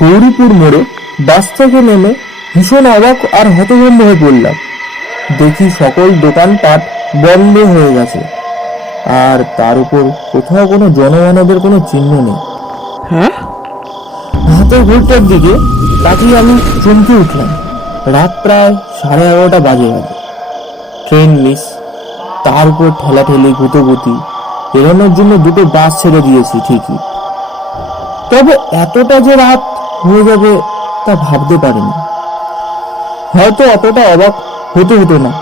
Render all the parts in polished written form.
গৌরীপুর মোড়ে বাস থেকে নেমে ভীষণ অবাক আর হতভম্ব হয়ে পড়লাম। দেখি সকল দোকানপাট বন্ধ হয়ে গেছে, আর তার উপর কোথাও কোনো জনমানবের কোনো চিহ্ন নেই। হ্যাঁ, হাতে ঘড়িটার দিকে তাকিয়ে আমি চমকে উঠলাম। রাত প্রায় 11:30 বাজে গেল। ট্রেন মিস, তার উপর ঠেলাঠেলি গুতোগুতি। এড়ানোর জন্য দুটো বাস ছেড়ে দিয়েছি ঠিকই, তবে এতটা যে রাত হয়ে যাবে তা ভাবতে পারিনি। হয়তো অতটা অবাক হতো না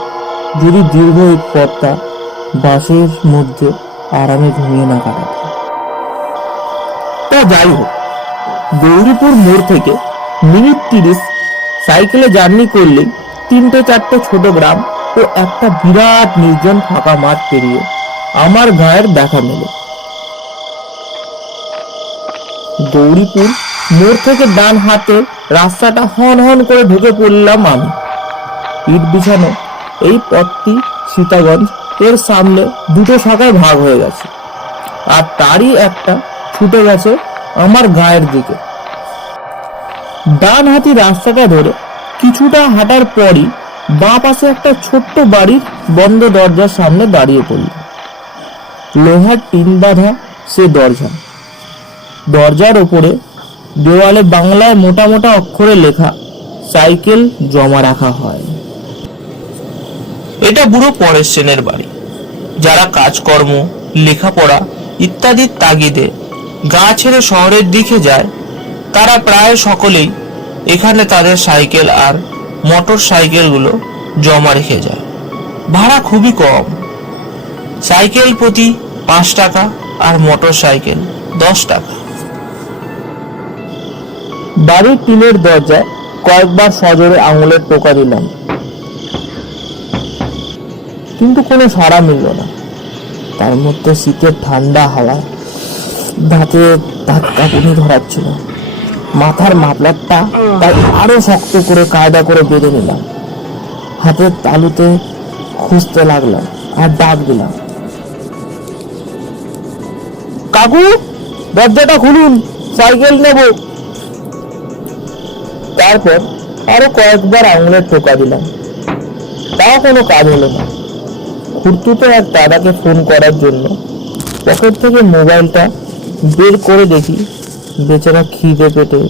যদি দীর্ঘ এই পথটা বাসের মধ্যে আরামে ঘুমিয়ে না কাটাতাম। তা যাই হোক, গৌরীপুর মোড় থেকে মিনিট 30 সাইকেলে জার্নি করলেই 3-4টে ছোট গ্রাম ও একটা বিরাট নির্জন ফাঁকা মাঠ পেরিয়ে আমার গায়ের দেখা মেলে। গৌরীপুর মোড় থেকে ডান হাতে রাস্তাটা হন হন করে ঢুকে পড়লাম আমি। ইট বিছানো এই পথটি সীতাগঞ্জ এর সামনে দুটো শাখায় ভাগ হয়ে গেছে, আর তারই একটা ছুটে গেছে আমার গায়ের দিকে। ডান হাতি রাস্তাটা ধরে কিছুটা হাঁটার পরই বাঁ পাশে একটা ছোট্ট বাড়ির বন্ধ দরজার সামনে দাঁড়িয়ে পড়ল। লোহার টিন বাঁধা সে দরজা। দরজার ওপরে দেওয়ালে বাংলায় মোটা মোটা অক্ষরে লেখা, সাইকেল জমা রাখা হয়। এটা বুড়ো পরেশ সেনের বাড়ি। যারা কাজকর্ম, লেখাপড়া ইত্যাদির তাগিদে গা ছেড়ে শহরের দিকে যায়, তারা প্রায় সকলেই এখানে তাদের সাইকেল আর মোটর সাইকেলগুলো জমা রেখে যায়। ভাড়া খুবই কম, সাইকেল প্রতি 5 টাকা আর মোটর সাইকেল 10 টাকা। বাড়ির টিনের দরজায় কয়েকবার সজোরে আঙুলের টোকা দিলাম, কিন্তু কোনো সাড়া মিলল না। তার মধ্যে শীতের ঠান্ডা হাওয়া দাঁতে দাঁত কাঁপুনি ধরাচ্ছিল। মাথার মাফলারটা তাই আরো শক্ত করে কায়দা করে বেঁধে নিলাম। হাতের তালুতে খুঁজতে লাগলাম আর ডাক দিলাম, কাকু, দরজাটা খুলুন, সাইকেল নেব। তারপর আরো কয়েকবার আঙুলের টোকা দিলাম, তাও কোনো কাজ হলো না। খুঁড়তুতো এক দাদাকে ফোন করার জন্য পকেট থেকে মোবাইলটা বের করে দেখি বেচারা খিদে পেটে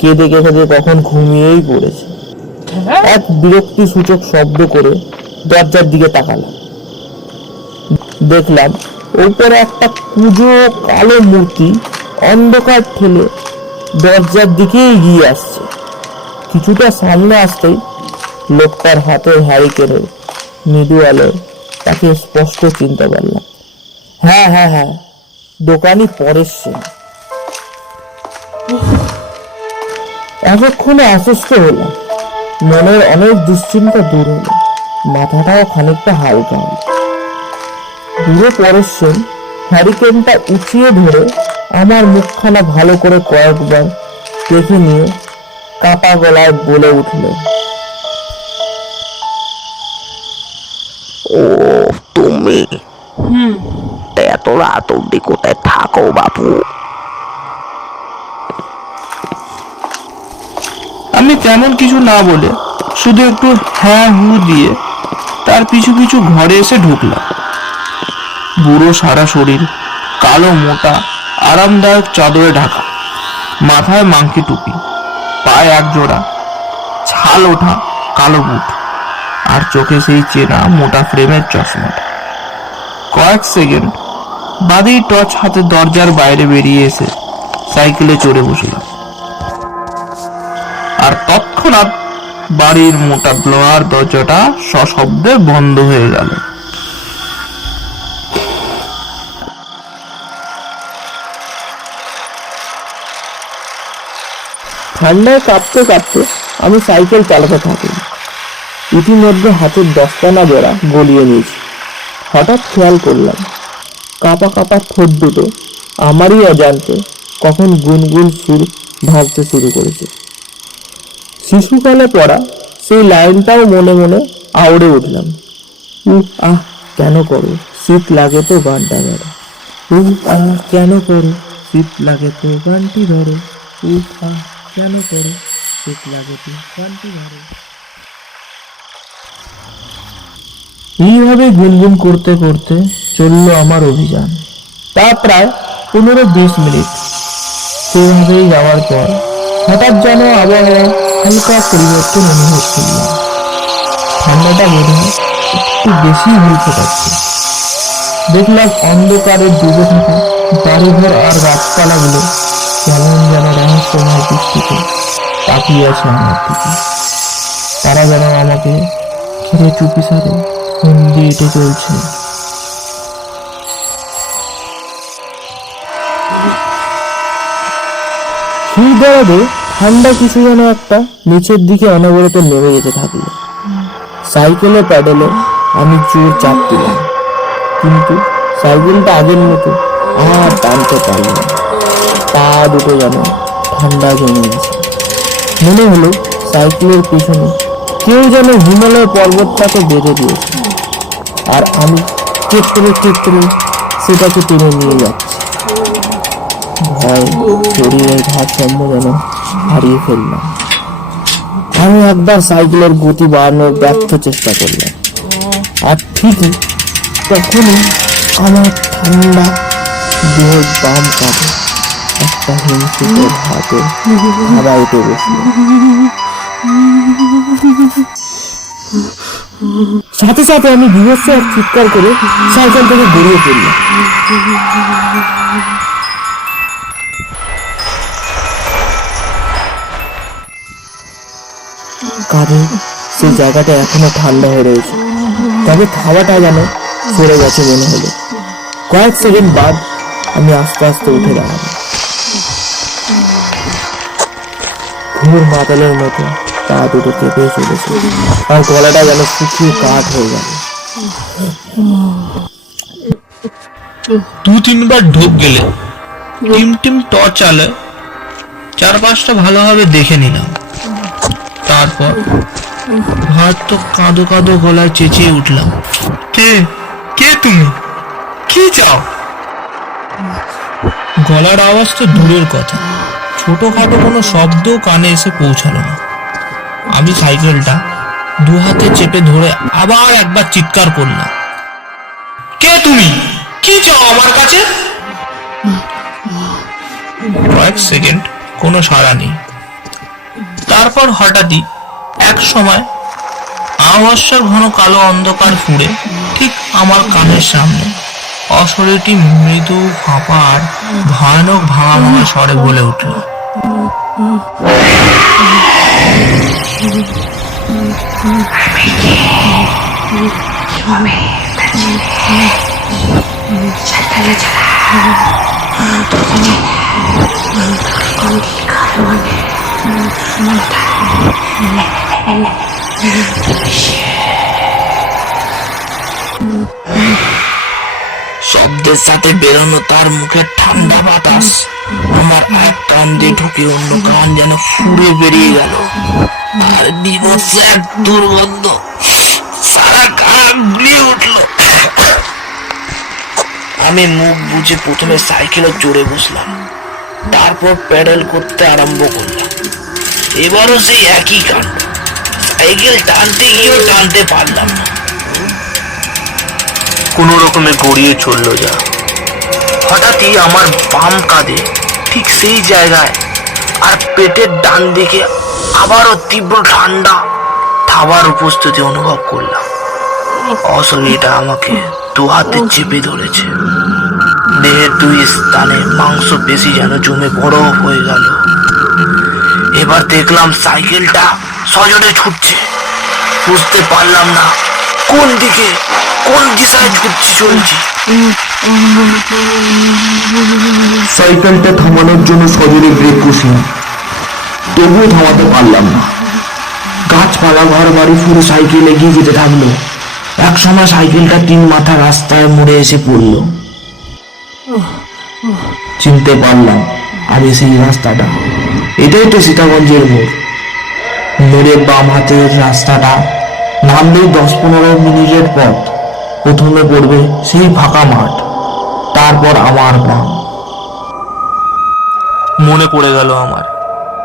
কেঁদে কেঁদে কখন ঘুমিয়েই পড়েছে। এক বিরক্তি সূচক শব্দ করে দরজার দিকে তাকালাম। দেখলাম উপরে একটা কুঁজো কালো মূর্তি অন্ধকার ঠেলে দরজার দিকে এগিয়ে আসছে। কিছুটা সামনে আসতেই লোকটার হাতের হ্যারিকেনের মৃদু আলোয় তাকে স্পষ্ট চিনতে পারলাম। হ্যাঁ, দোকানি পরেশ সেন। এতক্ষণে আশ্বস্ত হলাম। মনের অনেক দুশ্চিন্তা দূর হলো, মাথাটাও খানিকটা হালকা হলো। বুড়ো পরেশ সেন হ্যারিকেনটা উঁচিয়ে ধরে আমার মুখখানা ভালো করে কয়েকবার দেখে নিয়ে কাপা গলায় বলে উঠল, ও তুমি? এত রাত অব্দি কোথায় থাকো বাপু? আমি তেমন কিছু না বলে শুধু একটু হ্যাঁ হু দিয়ে তার পিছু পিছু ঘরে এসে ঢুকলাম। বুড়ো সারা শরীর কালো মোটা আরামদায়ক চাদরে ঢাকা, মাথায় মাংকি টুপি, পায়ে এক জোড়া ছাল ওঠা কালো বুট, আর চোখে সেই চেনা মোটা ফ্রেমের চশমাটা। কয়েক সেকেন্ড বাদেই টর্চ হাতে দরজার বাইরে বেরিয়ে এসে সাইকেলে চড়ে বসলাম, আর তৎক্ষণাৎ বাড়ির মোটা লোহার দরজাটা সশব্দে বন্ধ হয়ে গেল। ঠান্ডায় কাঁপতে কাঁপতে আমি সাইকেল চালাতে থাকি। ইতিমধ্যে হাতের 10খানা জোড়া গলিয়ে নিয়েছি। হঠাৎ খেয়াল করলাম কাঁপা কাঁপা ঠোঁট দুটো আমারই অজান্তে কখন গুনগুন সুর ভাবতে শুরু করেছে। শিশুকালে পড়া সেই লাইনটাও মনে মনে আওড়ে উঠলাম, আহ কেন করো শীত লাগে তো গানটা ধরো, আহ কেন করো শীত লাগে তো গানটি ধরো, আহ। কেন করো চোখ লাগতে শান্তি মারো। এইভাবে গুনগুন করতে করতে চলল আমার অভিযান। তা প্রায় 15-20 মিনিট। সেভাবেই যাওয়ার পর হঠাৎ যেন আবহাওয়া হালকা পরিবর্তন অনুভব করলাম। ঠান্ডাটা বোধ হয় একটু বেশি হুল ফোটাচ্ছে। দেখলাম অন্ধকারে ডুবে থাকা বাড়িঘর আর গাছপালাগুলো কেমন যেন রহস্যময় দৃষ্টিতে তাকিয়ে আছে আমার দিকে। তারা যেন আমাকে ঘিরে চুপিসারে ফোন দিয়ে হেঁটে চলছে। সেই দাঁড়াবে ঠান্ডা কিছু যেন একটা নিচের দিকে অনবরত নেমে যেতে থাকলো। সাইকেলে প্যাডেলে আমি জোর চাপ দিলাম, কিন্তু সাইকেলটা আগের মতো আর টানতে পারলাম না। পা দুটো যেন ঠান্ডা জমে গেছে। মনে হলো সাইকেলের পেছনে কেউ যেন হিমালয় পর্বতটাকে বেঁধে দিয়েছে, আর আমি ক্ষেত্রে ক্ষেত্রে সেটাকে টেনে নিয়ে যাচ্ছি। ভয় শরীরের ভারসাম্য যেন হারিয়ে ফেললাম। আমি একবার সাইকেলের গতি বাড়ানোর ব্যর্থ চেষ্টা করলাম, আর ঠিকই তখনই আমার ঠান্ডা দেহের বাম কাঁধে একটা হিমশীতল হাতে হাওয়া উঠে বসল। সাথে সাথে আমি বিভৎস এক চিৎকার করে সাইকেল থেকে বেরিয়ে পড়লাম। কাঁধে সেই জায়গাটা এখনো ঠান্ডা হয়ে রয়েছে, তবে খাওয়াটা যেন সরে গেছে মনে হলো। কয়েক সেকেন্ড বাদ আমি আস্তে আস্তে উঠে দাঁড়ালাম। ঘুর মাতালের মতো পা দুটো কেঁপে চলেছে, আর গলাটা যেন শুকিয়ে কাঠ হয়ে গেল। 2-3 বার ঢোক গেলে টিম টর্চ আলোয় চারপাশটা ভালোভাবে দেখে নিলাম। তারপর ভাত তো কাঁদো কাঁদো গলায় চেঁচিয়ে উঠলাম, কে কে তুমি, কি চাও? গলার আওয়াজ তো দূরের কথা, ছোটখাটো কোনো শব্দ কানে এসে পৌঁছালো না। আমি সাইকেলটা 2 হাতে চেপে ধরে আবার একবার চিৎকার করলাম, কে তুমি, কি চাও আমার কাছে? কয়েক সেকেন্ড কোনো সাড়া নেই। তারপর হঠাৎই এক সময় অমাবস্যার ঘন কালো অন্ধকার ফুঁড়ে ঠিক আমার কানের সামনে অশরীরটি মৃদু ফাঁপা আর ভয়ানক ভাঙা ভাঙা স্বরে বলে উঠল, শব্দের সাথে বেরোনো তার মুখের ঠান্ডা বাতাস আমার এক কান দিয়ে ঢুকে অন্য কান যেন ফুঁড়ে বেরিয়ে গেল, আর বিভৎস এক দুর্গন্ধ সারা গা গুলিয়ে উঠল। আমি মুখ বুজে প্রথমে সাইকেলে চড়ে বসলাম, তারপর প্যাডেল করতে আরম্ভ করলাম। এবারও সেই একই কাণ্ড, সাইকেল টানতে গিয়েও টানতে পারলাম না। কোনো রকমে গড়িয়ে চলল যা। হঠাৎই আমার বাম কাঁধে ঠিক সেই জায়গায় আর পেটের ডান দিকে আবারও তীব্র ঠান্ডা থাবার উপস্থিতি অনুভব করলাম। অশরীরটা আমাকে 2 হাতে চেপে ধরেছে। দেহের 2 স্থানে মাংস পেশি যেন জমে বরফ হয়ে গেল। এবার দেখলাম সাইকেলটা সজোরে ছুটছে। বুঝতে পারলাম না কোন দিকে কোন দিশায় চলছি। সাইকেলটা থামানোর জন্য সজোরে ব্রেক কষলাম, তবুও থামাতে পারলাম না। গাছপালা ঘর বাড়ি ফুরে সাইকেল এগিয়ে যেতে থাকলো। এক সময় সাইকেলটা 3 মাথা রাস্তায় মোড়ে এসে পড়ল। চিনতে পারলাম আমি সেই রাস্তাটা, এটাই তো সীতাগঞ্জের মোড়। মোড়ের বাম হাতের রাস্তাটা নামলেই 10-15 মিনিটের পথ। প্রথমে পড়বে সেই ফাঁকা মাঠ, তারপর আমার গ্রাম। মনে পড়ে গেল আমার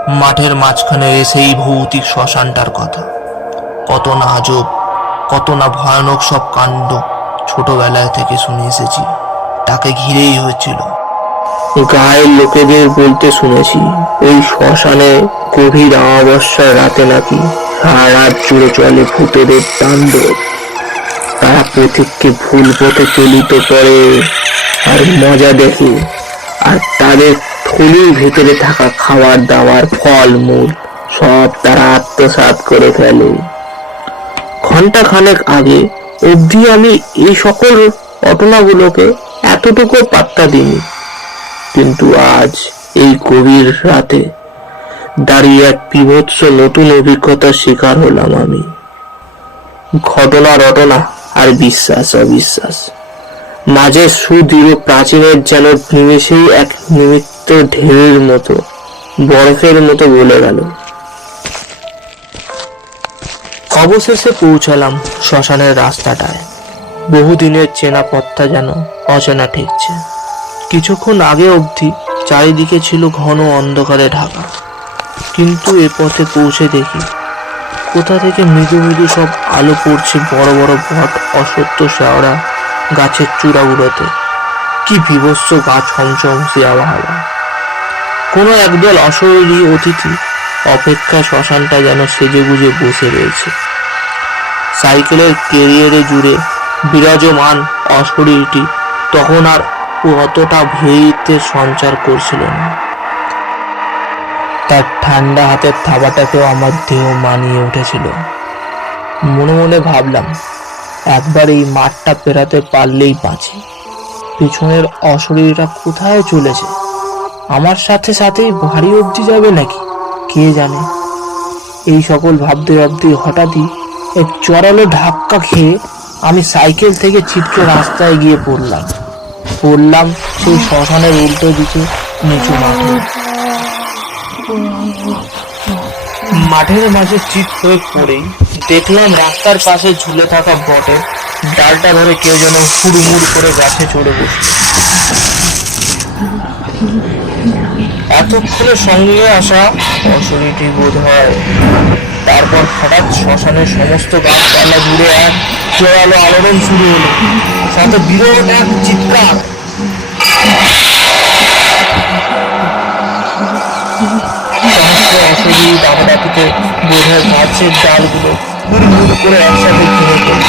মাঠের মাঝখানে সেই ভৌতিক শ্মশানটার কথা। কত না আজব, কত না ভয়ানক সব কাণ্ড ছোটবেলায় থেকে শুনে এসেছি। তাকে ঘিরেই হয়েছিল। গায়ের লোকেদের বলতে শুনেছি ওই শ্মশানে গভীর অমাবস্যার রাতে নাকি সারা রাত জুড়ে চলে ভূতেদের তাণ্ডব। তারা পথিককে ভুল পথে চলিত করে আর মজা দেখে, আর তাদের থলির ভেতরে থাকা খাবার দাবার ফল মূল সব তারা আত্মসাৎ করে ফেলে। ঘন্টা খানেক আগে অবধি আমি এই সকল ঘটনাগুলোকে এতটুকু পাত্তা দিইনি, কিন্তু আজ এই গভীর রাতে দাঁড়িয়ে এক বীভৎস নতুন অভিজ্ঞতার শিকার হলাম আমি। ঘটনা রটনা আর বিশ্বাস অবিশ্বাস মাঝে সুদৃঢ় প্রাচীনের যেন নিমেষেই এক নিমিত্ত ঢেউয়ের মতো বরফের মতো গলে গেল। অবশেষে পৌঁছালাম শ্মশানের রাস্তাটায়। বহুদিনের চেনা পথটা যেন অচেনা ঠেকছে। কিছুক্ষণ আগে অবধি চারিদিকে ছিল ঘন অন্ধকারে ঢাকা, কিন্তু এ পথে পৌঁছে দেখি কোথা থেকে মৃদু মৃদু সব আলো পড়ছে বড় বড় বট, অসত্য শেওড়া গাছের চূড়াগুলোতে। কি বিভৎস গা ছমছমসি আবহাওয়া। কোনো একদল অশরীরী অতিথি অপেক্ষা শ্মশানটা যেন সেজেগুজে বসে রয়েছে। সাইকেলের কেরিয়ারে জুড়ে বিরাজমান অশরীরটি তখন আর অতটা ভীতির সঞ্চার করছিল না। তার ঠান্ডা হাতের থাবাটাকেও আমার দেহ মানিয়ে উঠেছিল। মনে মনে ভাবলাম, একবার এই মাঠটা পেরাতে পারলেই বাঁচি। পিছনের অশরীরটা কোথায় চলেছে? আমার সাথে সাথেই বাড়ি অবধি যাবে নাকি কে জানে। এই সকল ভাবতে ভাবতে হঠাৎই এক জোরালো ধাক্কা খেয়ে আমি সাইকেল থেকে ছিটকে রাস্তায় গিয়ে পড়লাম সেই শ্মশানের উল্টো দিকে নিচু মাঠের মাঝে চিৎ হয়ে পড়েই দেখলাম রাস্তার পাশে ঝুলে থাকা বটের ডালটা ধরে কেউ যেন হুড়মুড় করে গাছে চড়ে বসল। এতক্ষণে সঙ্গে আসা অশরীরটি বোধ হয়। তারপর হঠাৎ শ্মশানের সমস্ত গাছপালা জুড়ে এক জোরালো আলোড়ন শুরু হলো, সাথে বিরাট এক চিৎকার। সমস্ত অশরীর দাবাদাপিতে বোধ হয় গাছের ডালগুলো হুড়মুড় করে একসাথে ভেঙে পড়ল।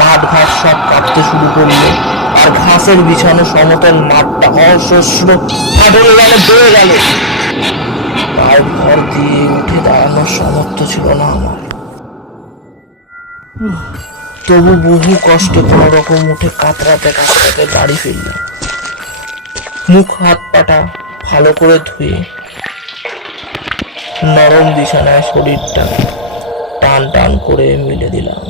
মাঠ ঘাট সব কাঁপতে শুরু করলো, আর ঘাসের বিছানো সমতল মাঠটা অসহ্র ফাটলে গেল, বেড়ে গেল। পায়ের ভর দিয়ে উঠে দাঁড়ানোর সামর্থ্য ছিল না আমার। তবু বহু কষ্টে কোনো রকম উঠে কাতরাতে কাতরাতে বাড়ি ফিরলাম। মুখ হাত পাটা ভালো করে ধুয়ে নরম বিছানায় শরীরটা টান টান করে মিলে দিলাম।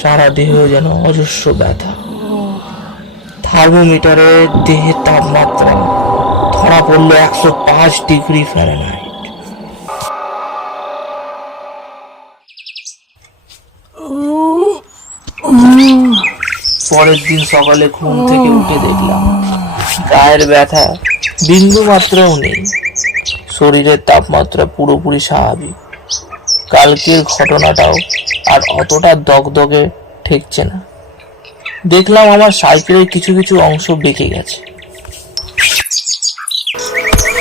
সারা দেহ যেন অজস্র ব্যথা। থার্মোমিটারে দেহের তাপমাত্রা ধরা পড়লো 105 ডিগ্রি ফ্যারেনহাইট। পরের দিন সকালে ঘুম থেকে উঠে দেখলাম গায়ের ব্যথা বিন্দু মাত্রাও নেই, শরীরের তাপমাত্রা পুরোপুরি স্বাভাবিক। কালকের ঘটনাটাও আর অতটা দগদগে ঠেকছে না। দেখলাম আমার সাইকেলের কিছু কিছু অংশ বেঁকে গেছে।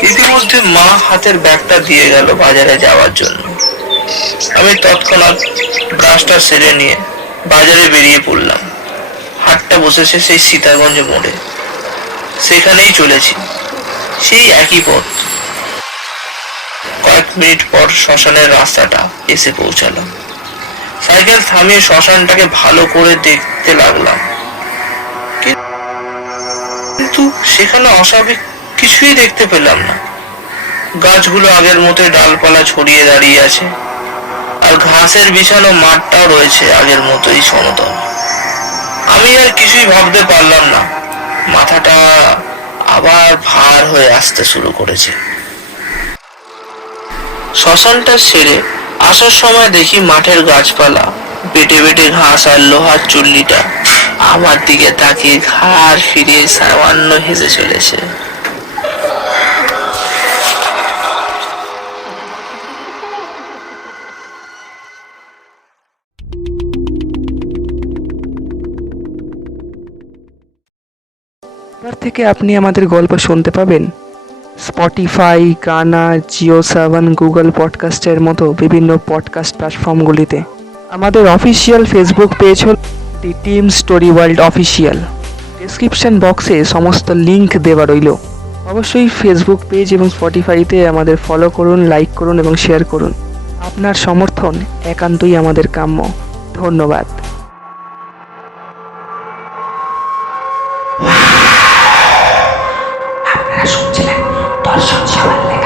ইতিমধ্যে মা হাতের ব্যাগটা দিয়ে গেল বাজারে যাওয়ার জন্য। আমি তৎক্ষণাৎ ব্রাশটা সেরে নিয়ে বাজারে বেরিয়ে পড়লাম। হাটটা বসেছে সেই সীতাগঞ্জ মোড়ে, সেখানেই চলেছি, সেই একই পথ। কয়েক মিনিট পর শ্মশানের রাস্তাটা এসে পৌঁছালাম। সাইকেল থামিয়ে শ্মশানটাকে ভালো করে দেখতে লাগলাম, কিন্তু সেখানে অস্বাভাবিক কিছুই দেখতে পেলাম না। গাছগুলো আগের মতো ডালপালা ছড়িয়ে দাঁড়িয়ে আছে, আর ঘাসের বিছানো মাঠটাও রয়েছে আগের মতোই সমতল। আমি আর কিছুই ভাবতে পারলাম না। মাথাটা আবার ভার হয়ে আসতে শুরু করেছে। শ্মশানটা সেরে আসার সময় দেখি মাঠের গাছপালা, বেটে বেটে ঘাস আর লোহার চুল্লিটা আমার দিকে তাকিয়ে ঘাড় ফিরিয়ে সামান্য হেসে চলেছে। এবার থেকে আপনি আমাদের গল্প শুনতে পাবেন স্পটিফাই, গানা, জিও সাভান, গুগল পডকাস্টের মতো বিভিন্ন পডকাস্ট প্ল্যাটফর্মগুলিতে। আমাদের অফিসিয়াল ফেসবুক পেজ হল দি team story world official. Description বক্সে সমস্ত লিংক দেওয়া রইল। অবশ্যই ফেসবুক পেজ এবং স্পটিফাইতে আমাদের ফলো করুন, লাইক করুন এবং শেয়ার করুন। আপনার সমর্থন একান্তই আমাদের কাম্য। ধন্যবাদ। আপনারা শুনছিলেন দর্শন সাওয়াল।